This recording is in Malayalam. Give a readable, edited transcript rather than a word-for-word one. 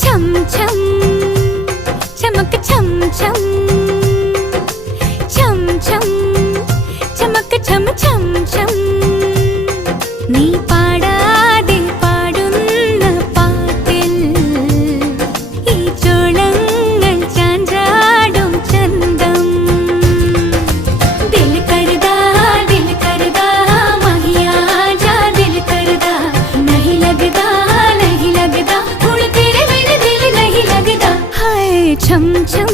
छम छम चमक छम छम छम छम चमक छम छम छम नी പാടാതെ പാടുന്ന പാട്ടിൽ ഈ ചോളങ്ങൾ ചാഞ്ചാടും ചന്തം ദിൽ കർദാ മഹിയാ ജാ ദിൽ കർദാ नहीं लगदा हुण तेरे बिन दिल नहीं लगदा हाय छम छम